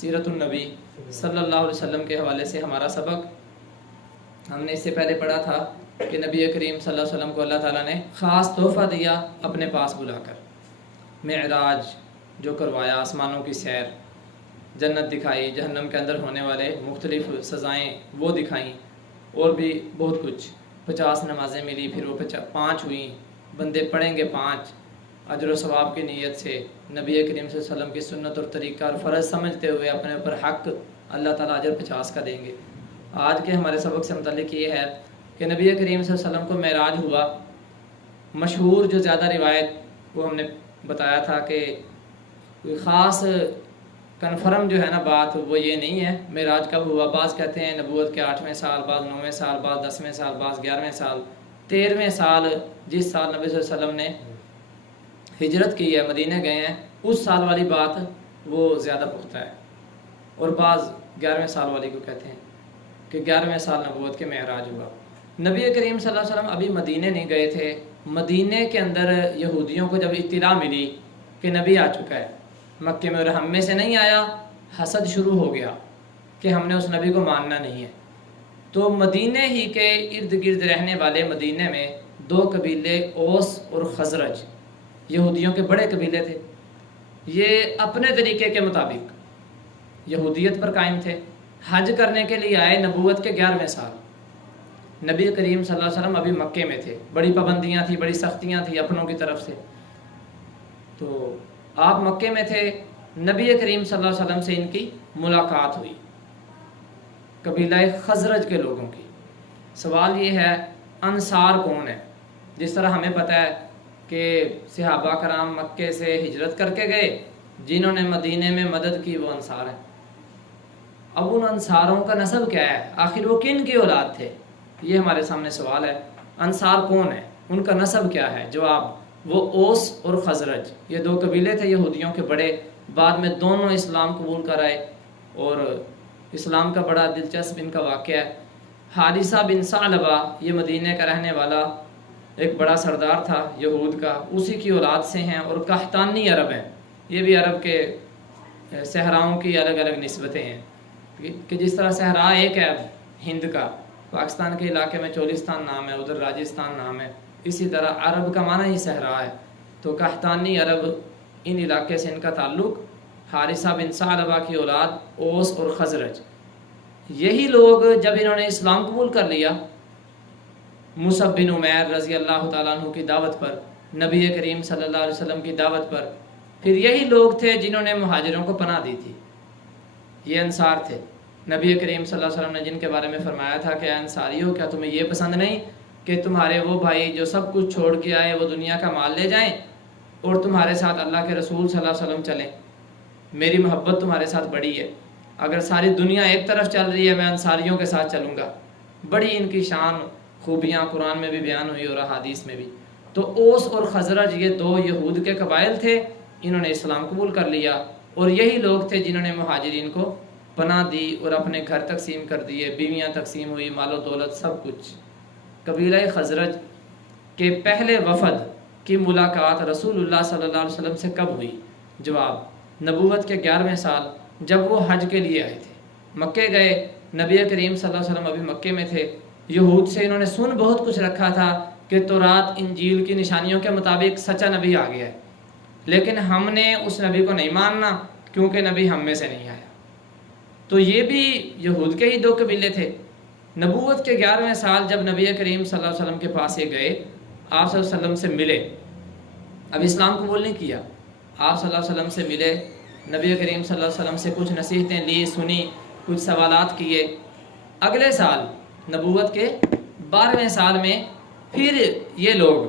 سیرت النبی صلی اللہ علیہ وسلم کے حوالے سے ہمارا سبق ہم نے اس سے پہلے پڑھا تھا کہ نبی کریم صلی اللہ علیہ وسلم کو اللہ تعالیٰ نے خاص تحفہ دیا اپنے پاس بلا کر، معراج جو کروایا، آسمانوں کی سیر، جنت دکھائی، جہنم کے اندر ہونے والے مختلف سزائیں وہ دکھائیں، اور بھی بہت کچھ۔ 50 نمازیں ملی، پھر وہ 5 ہوئیں، بندے پڑھیں گے 5 اجر و ثواب کی نیت سے، نبی کریم صلی اللہ علیہ وسلم کی سنت اور طریقہ اور فرض سمجھتے ہوئے اپنے اوپر حق اللہ تعالیٰ اجر 50 کا دیں گے۔ آج کے ہمارے سبق سے متعلق یہ ہے کہ نبی کریم صلی اللہ علیہ وسلم کو معراج ہوا۔ مشہور جو زیادہ روایت وہ ہم نے بتایا تھا کہ کوئی خاص کنفرم جو ہے نا بات وہ یہ نہیں ہے معراج کب ہوا۔ بعض کہتے ہیں نبوت کے 8ویں سال، بعض 9ویں سال، بعض 10ویں سال، بعض 11ویں سال، 13ویں سال، جس سال نبی صلی اللہ علیہ وسلم نے ہجرت کی ہے، مدینہ گئے ہیں، اس سال والی بات وہ زیادہ پختہ ہے، اور بعض 11ویں سال والی کو کہتے ہیں کہ 11ویں سال نبوت کے معراج ہوا۔ نبی کریم صلی اللہ علیہ وسلم ابھی مدینہ نہیں گئے تھے۔ مدینہ کے اندر یہودیوں کو جب اطلاع ملی کہ نبی آ چکا ہے مکے میں، اور ہم میں سے نہیں آیا، حسد شروع ہو گیا کہ ہم نے اس نبی کو ماننا نہیں ہے۔ تو مدینہ ہی کے ارد گرد رہنے والے مدینہ میں 2 قبیلے اوس اور خزرج، یہودیوں کے بڑے قبیلے تھے، یہ اپنے طریقے کے مطابق یہودیت پر قائم تھے۔ حج کرنے کے لیے آئے نبوت کے 11ویں سال۔ نبی کریم صلی اللہ علیہ وسلم ابھی مکے میں تھے، بڑی پابندیاں تھیں، بڑی سختیاں تھیں اپنوں کی طرف سے۔ تو آپ مکے میں تھے، نبی کریم صلی اللہ علیہ وسلم سے ان کی ملاقات ہوئی، قبیلہ خزرج کے لوگوں کی۔ سوال یہ ہے انصار کون ہے؟ جس طرح ہمیں پتہ ہے کہ صحابہ کرام مکے سے ہجرت کر کے گئے، جنہوں نے مدینے میں مدد کی وہ انصار ہیں۔ اب ان انصاروں کا نسب کیا ہے؟ آخر وہ کن کی اولاد تھے؟ یہ ہمارے سامنے سوال ہے۔ انصار کون ہے؟ ان کا نسب کیا ہے؟ جواب، وہ اوس اور خزرج، یہ 2 قبیلے تھے یہودیوں کے بڑے، بعد میں دونوں اسلام قبول کر آئے، اور اسلام کا بڑا دلچسپ ان کا واقعہ ہے۔ حارثہ بن ثعلبہ، یہ مدینہ کا رہنے والا ایک بڑا سردار تھا یہود کا، اسی کی اولاد سے ہیں، اور قحطانی عرب ہیں۔ یہ بھی عرب کے صحراؤں کی الگ الگ نسبتیں ہیں، کہ جس طرح صحرا ایک ہے ہند کا، پاکستان کے علاقے میں چولستان نام ہے، ادھر راجستھان نام ہے، اسی طرح عرب کا معنی ہی صحرا ہے۔ تو قحطانی عرب، ان علاقے سے ان کا تعلق۔ حارثہ بن ثعلبہ کی اولاد اوس اور خزرج، یہی لوگ جب انہوں نے اسلام قبول کر لیا مصعب بن عمیر رضی اللہ تعالیٰ عنہ کی دعوت پر، نبی کریم صلی اللہ علیہ وسلم کی دعوت پر، پھر یہی لوگ تھے جنہوں نے مہاجروں کو پناہ دی تھی۔ یہ انصار تھے، نبی کریم صلی اللہ علیہ وسلم نے جن کے بارے میں فرمایا تھا کہ اے انصاریو، کیا تمہیں یہ پسند نہیں کہ تمہارے وہ بھائی جو سب کچھ چھوڑ کے آئے وہ دنیا کا مال لے جائیں اور تمہارے ساتھ اللہ کے رسول صلی اللہ علیہ وسلم چلیں؟ میری محبت تمہارے ساتھ بڑی ہے، اگر ساری دنیا ایک طرف چل رہی ہے میں انصاریوں کے ساتھ چلوں گا۔ بڑی ان کی شان خوبیاں قرآن میں بھی بیان ہوئی اور احادیث میں بھی۔ تو اوس اور خزرج یہ 2 یہود کے قبائل تھے، انہوں نے اسلام قبول کر لیا، اور یہی لوگ تھے جنہوں نے مہاجرین کو پناہ دی اور اپنے گھر تقسیم کر دیے، بیویاں تقسیم ہوئی، مال و دولت سب کچھ۔ قبیلہ خزرج کے پہلے وفد کی ملاقات رسول اللہ صلی اللہ علیہ وسلم سے کب ہوئی؟ جواب، نبوت کے 11ویں سال، جب وہ حج کے لیے آئے تھے، مکے گئے، نبی کریم صلی اللہ علیہ وسلم ابھی مکے میں تھے۔ یہود سے انہوں نے سن بہت کچھ رکھا تھا کہ تورات انجیل کی نشانیوں کے مطابق سچا نبی آ گیا ہے، لیکن ہم نے اس نبی کو نہیں ماننا کیونکہ نبی ہم میں سے نہیں آیا۔ تو یہ بھی یہود کے ہی 2 قبیلے تھے۔ نبوت کے 11ویں سال جب نبی کریم صلی اللہ علیہ وسلم کے پاس یہ گئے، آپ صلی اللہ علیہ وسلم سے ملے، اب اسلام قبول نہیں کیا، آپ صلی اللہ علیہ وسلم سے ملے، نبی کریم صلی اللہ علیہ وسلم سے کچھ نصیحتیں لی، سنی، کچھ سوالات کیے۔ اگلے سال نبوت کے 12ویں سال میں پھر یہ لوگ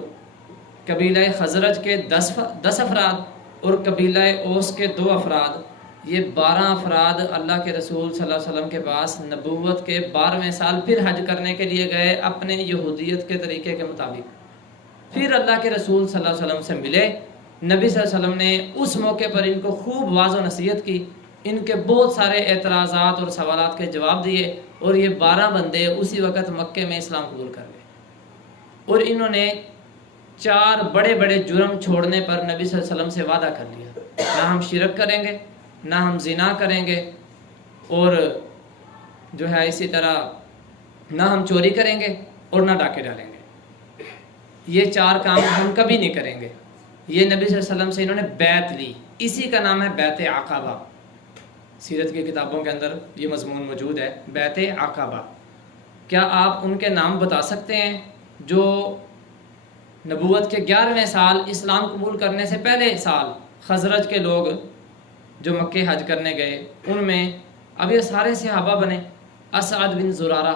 قبیلہ خزرج کے 10 افراد اور قبیلہ اوس کے 2 افراد، یہ 12 افراد اللہ کے رسول صلی اللہ علیہ وسلم کے پاس نبوت کے 12ویں سال پھر حج کرنے کے لیے گئے اپنے یہودیت کے طریقے کے مطابق۔ پھر اللہ کے رسول صلی اللہ علیہ وسلم سے ملے، نبی صلی اللہ علیہ وسلم نے اس موقع پر ان کو خوب واضح و نصیحت کی، ان کے بہت سارے اعتراضات اور سوالات کے جواب دیے، اور یہ 12 بندے اسی وقت مکے میں اسلام قبول کر گئے، اور انہوں نے 4 بڑے بڑے جرم چھوڑنے پر نبی صلی اللہ علیہ وسلم سے وعدہ کر لیا، نہ ہم شرک کریں گے، نہ ہم زنا کریں گے، اور جو ہے اسی طرح نہ ہم چوری کریں گے اور نہ ڈاکے ڈالیں گے. یہ 4 کام ہم کبھی نہیں کریں گے. یہ نبی صلی اللہ علیہ وسلم سے انہوں نے بیعت لی. اسی کا نام ہے بیعت عقبہ. سیرت کی کتابوں کے اندر یہ مضمون موجود ہے، بیعت عقبہ. کیا آپ ان کے نام بتا سکتے ہیں جو نبوت کے 11ویں سال اسلام قبول کرنے سے پہلے سال خزرج کے لوگ جو مکے حج کرنے گئے، ان میں اب یہ سارے صحابہ بنے. اسعد بن زرارہ،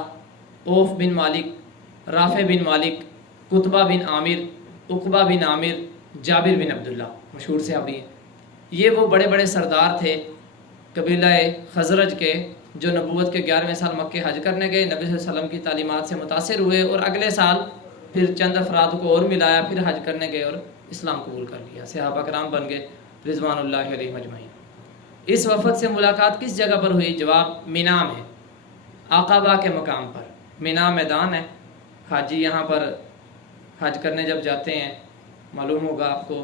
اوف بن مالک، رافع بن مالک، قطبہ بن عامر، عقبہ بن عامر، جابر بن عبداللہ مشہور صحابی ہیں. یہ وہ بڑے بڑے سردار تھے قبیلہ خزرج کے جو نبوت کے 11ویں سال مکے حج کرنے گئے، نبی صلی اللہ علیہ وسلم کی تعلیمات سے متاثر ہوئے اور اگلے سال پھر چند افراد کو اور ملایا، پھر حج کرنے گئے اور اسلام قبول کر لیا. صحابہ کرام بن گئے رضوان اللہ علیہ مجمعین. اس وفد سے ملاقات کس جگہ پر ہوئی؟ جواب مینا میں، عقبہ کے مقام پر. مینا میدان ہے. حاجی یہاں پر حج کرنے جب جاتے ہیں، معلوم ہوگا آپ کو،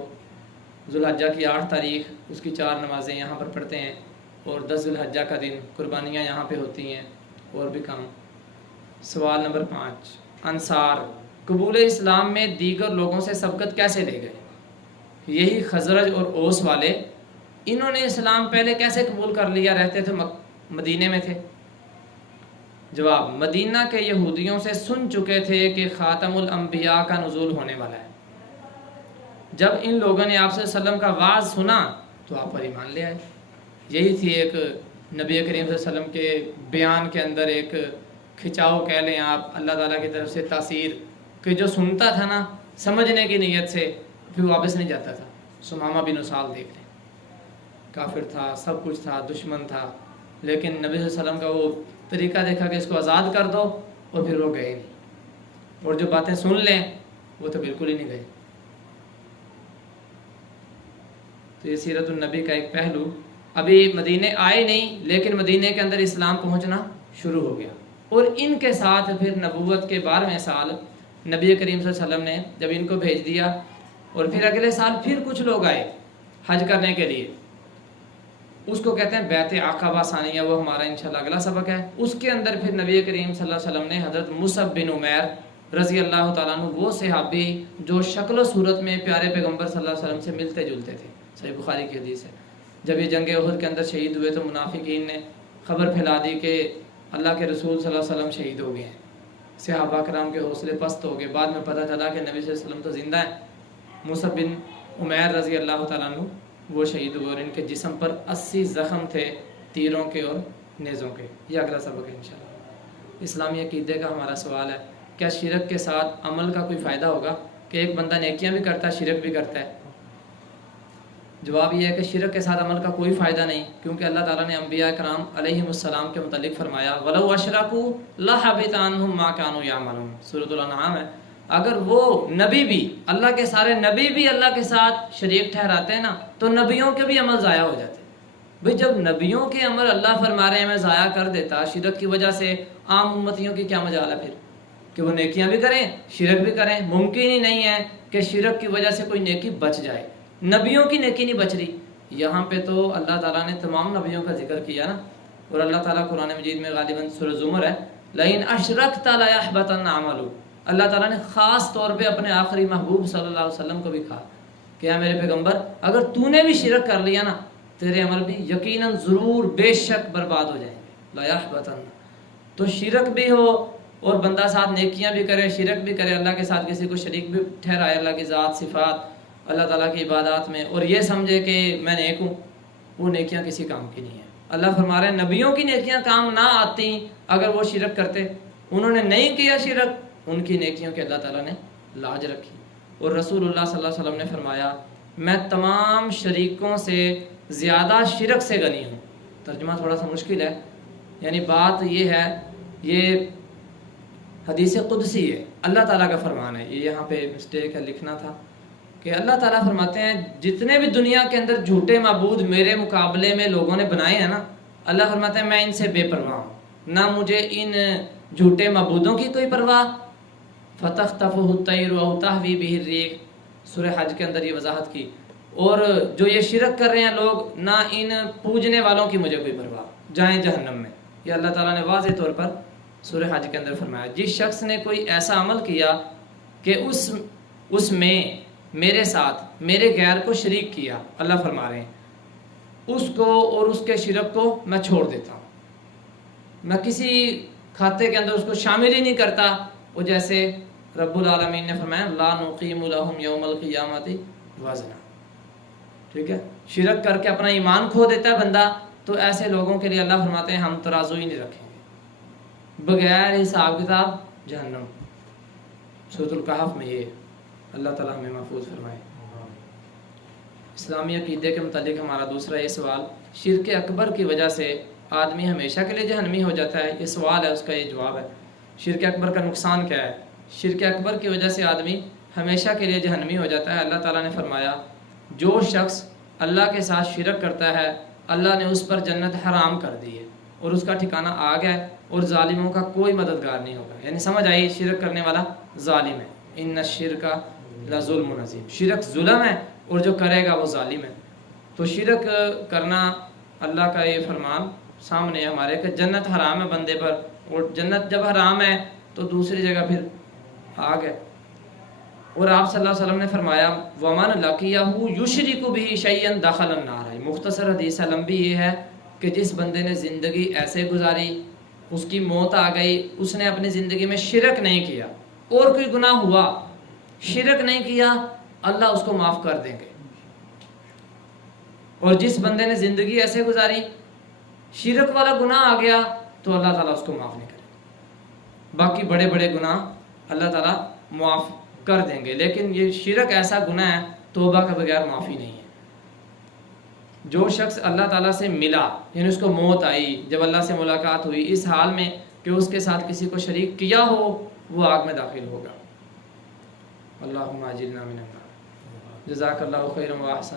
ذوالحجہ کی 8 تاریخ اس کی 4 نمازیں یہاں پر پڑھتے ہیں، اور 10 ذوالحجہ کا دن قربانیاں یہاں پہ ہوتی ہیں اور بھی کام. سوال نمبر 5، انصار قبول اسلام میں دیگر لوگوں سے سبقت کیسے لے گئے؟ یہی خزرج اور اوس والے، انہوں نے اسلام پہلے کیسے قبول کر لیا؟ رہتے تھے مدینے میں تھے. جواب، مدینہ کے یہودیوں سے سن چکے تھے کہ خاتم الانبیاء کا نزول ہونے والا ہے. جب ان لوگوں نے آپ صلی اللہ علیہ وسلم کا واعظ سنا تو آپ پر ایمان لے آئے. یہی تھی ایک نبی کریم صلی اللہ علیہ وسلم کے بیان کے اندر ایک کھچاؤ کہہ لیں آپ، اللہ تعالیٰ کی طرف سے تاثیر، کہ جو سنتا تھا نا سمجھنے کی نیت سے پھر واپس نہیں جاتا تھا. سمامہ بن اسال دیکھ لیں، کافر تھا، سب کچھ تھا، دشمن تھا، لیکن نبی صلی اللہ علیہ وسلم کا وہ طریقہ دیکھا کہ اس کو آزاد کر دو، اور پھر وہ گئے نہیں. اور جو باتیں سن لیں وہ تو بالکل ہی نہیں گئے. تو یہ سیرت النبی کا ایک پہلو. ابھی مدینے آئے نہیں، لیکن مدینے کے اندر اسلام پہنچنا شروع ہو گیا. اور ان کے ساتھ پھر نبوت کے 12ویں سال نبی کریم صلی اللہ علیہ وسلم نے جب ان کو بھیج دیا، اور پھر اگلے سال پھر کچھ لوگ آئے حج کرنے کے لیے، اس کو کہتے ہیں بیعت عقبہ ثانیہ. وہ ہمارا انشاءاللہ اگلا سبق ہے. اس کے اندر پھر نبی کریم صلی اللہ علیہ وسلم نے حضرت مصعب بن عمیر رضی اللہ تعالیٰ عنہ، وہ صحابی جو شکل و صورت میں پیارے پیغمبر صلی اللہ علیہ وسلم سے ملتے جلتے تھے، صحیح بخاری کی حدیث ہے، جب یہ جنگ احد کے اندر شہید ہوئے تو منافقین نے خبر پھیلا دی کہ اللہ کے رسول صلی اللہ علیہ وسلم شہید ہو گئے ہیں. صحابہ کرام کے حوصلے پست ہو گئے. بعد میں پتہ چلا کہ نبی صلی اللہ علیہ وسلم تو زندہ ہیں. مصعب بن عمیر رضی اللہ تعالیٰ عنہ وہ شہید ہوئے، اور ان کے جسم پر 80 زخم تھے تیروں کے اور نیزوں کے. یہ اگلا سبق ہے انشاءاللہ. اسلامی عقیدے کا ہمارا سوال ہے، کیا شرک کے ساتھ عمل کا کوئی فائدہ ہوگا؟ کہ ایک بندہ نیکیاں بھی کرتا ہے، شرک بھی کرتا ہے. جواب یہ ہے کہ شرک کے ساتھ عمل کا کوئی فائدہ نہیں، کیونکہ اللہ تعالیٰ نے انبیاء کرام علیہم السلام کے متعلق فرمایا وَلَوْ أَشْرَكُوا لَحَبِطَ عَنْهُمْ مَا كَانُوا يَعْمَلُونَ. سورۃ الانعام ہے. اگر وہ نبی بھی، اللہ کے سارے نبی بھی اللہ کے ساتھ شریک ٹھہراتے ہیں نا، تو نبیوں کے بھی عمل ضائع ہو جاتے ہیں. بھئی جب نبیوں کے عمل اللہ فرما رہے ہیں میں ضائع کر دیتا شرک کی وجہ سے، عام امتیوں کی کیا مجال ہے پھر کہ وہ نیکیاں بھی کریں شرک بھی کریں؟ ممکن ہی نہیں ہے کہ شرک کی وجہ سے کوئی نیکی بچ جائے. نبیوں کی نیکی نہیں بچ رہی. یہاں پہ تو اللہ تعالیٰ نے تمام نبیوں کا ذکر کیا نا، اور اللہ تعالیٰ قرآن مجید میں غالباً سورہ زمر ہے، لَإِنْ أَشْرَكْتَ لَيَحْبَطَنَّ عَمَلُكَ. اللہ تعالیٰ نے خاص طور پہ اپنے آخری محبوب صلی اللہ علیہ وسلم کو بھی کہا کہ اے میرے پیغمبر، اگر تو نے بھی شرک کر لیا نا، تیرے عمل بھی یقیناً ضرور بے شک برباد ہو جائیں گے. لَيَحْبَطَنَّ. تو شرک بھی ہو اور بندہ ساتھ نیکیاں بھی کرے، شرک بھی کرے، اللہ کے ساتھ کسی کو شریک بھی ٹھہرائے اللہ کی ذات صفات اللہ تعالیٰ کی عبادات میں، اور یہ سمجھے کہ میں نیک ہوں، وہ نیکیاں کسی کام کی نہیں ہیں. اللہ فرما رہے ہیں نبیوں کی نیکیاں کام نہ آتی اگر وہ شرک کرتے. انہوں نے نہیں کیا شرک، ان کی نیکیوں کے اللہ تعالیٰ نے لاج رکھی. اور رسول اللہ صلی اللہ علیہ وسلم نے فرمایا میں تمام شریکوں سے زیادہ شرک سے غنی ہوں. ترجمہ تھوڑا سا مشکل ہے، یعنی بات یہ ہے، یہ حدیث قدسی ہے، اللہ تعالیٰ کا فرمان ہے. یہ یہاں پہ مسٹیک ہے، لکھنا تھا کہ اللہ تعالیٰ فرماتے ہیں جتنے بھی دنیا کے اندر جھوٹے معبود میرے مقابلے میں لوگوں نے بنائے ہیں نا، اللہ فرماتے ہیں میں ان سے بے پرواہ ہوں، نہ مجھے ان جھوٹے معبودوں کی کوئی پرواہ. فَتَخْطَفُهُ الطَّيْرُ أَوْ تَهْوِي بِهِ الرِّيحُ. سورہ حج کے اندر یہ وضاحت کی اور جو یہ شرک کر رہے ہیں لوگ، نہ ان پوجنے والوں کی مجھے کوئی پرواہ، جائیں جہنم میں۔ یہ اللہ تعالیٰ نے واضح طور پر سورہ حج کے اندر فرمایا۔ جس شخص نے کوئی ایسا عمل کیا کہ اس میں میرے ساتھ میرے غیر کو شریک کیا، اللہ فرما رہے ہیں اس کو اور اس کے شرک کو میں چھوڑ دیتا ہوں، میں کسی کھاتے کے اندر اس کو شامل ہی نہیں کرتا۔ وہ جیسے رب العالمین نے فرمایا لا نقیم لہم یوم القیامت وزنا، ٹھیک ہے، شرک کر کے اپنا ایمان کھو دیتا ہے بندہ، تو ایسے لوگوں کے لیے اللہ فرماتے ہیں ہم ترازو ہی نہیں رکھیں گے، بغیر حساب کتاب جہنم۔ سورۃ الکہف میں یہ اللہ تعالیٰ ہمیں محفوظ فرمائے۔ اسلامی عقیدے کے متعلق ہمارا دوسرا یہ سوال، شرک اکبر کی وجہ سے آدمی ہمیشہ کے لیے جہنمی ہو جاتا ہے؟ یہ سوال ہے، اس کا یہ جواب ہے۔ شرک اکبر کا نقصان کیا ہے؟ شرک اکبر کی وجہ سے آدمی ہمیشہ کے لیے جہنمی ہو جاتا ہے۔ اللہ تعالیٰ نے فرمایا جو شخص اللہ کے ساتھ شرک کرتا ہے اللہ نے اس پر جنت حرام کر دی ہے اور اس کا ٹھکانہ آگ ہے، اور ظالموں کا کوئی مددگار نہیں ہوگا۔ یعنی سمجھ آئی، شرک کرنے والا ظالم ہے۔ ان الشرک لظلم عظیم، شرک ظلم ہے اور جو کرے گا وہ ظالم ہے۔ تو شرک کرنا، اللہ کا یہ فرمان سامنے ہمارے کہ جنت حرام ہے بندے پر، اور جنت جب حرام ہے تو دوسری جگہ پھر آگ ہے۔ اور آپ صلی اللہ علیہ وسلم نے فرمایا وَمَنْ لَقِيَهُ يُشْرِكُ بِهِ شَيْئًا دَخَلَ النَّارَ۔ مختصر حدیث لمبی یہ ہے کہ جس بندے نے زندگی ایسے گزاری، اس کی موت آ گئی، اس نے اپنی زندگی میں شرک نہیں کیا، اور کوئی گناہ ہوا، شرک نہیں کیا، اللہ اس کو معاف کر دیں گے۔ اور جس بندے نے زندگی ایسے گزاری، شرک والا گناہ آ گیا، تو اللہ تعالیٰ اس کو معاف نہیں کرے گا۔ باقی بڑے بڑے گناہ اللہ تعالیٰ معاف کر دیں گے، لیکن یہ شرک ایسا گناہ ہے توبہ کے بغیر معافی نہیں ہے۔ جو شخص اللہ تعالیٰ سے ملا، یعنی اس کو موت آئی، جب اللہ سے ملاقات ہوئی، اس حال میں کہ اس کے ساتھ کسی کو شریک کیا ہو، وہ آگ میں داخل ہوگا۔ اللہم اجرنا من النار۔ جزاک اللہ خیرا و احسن۔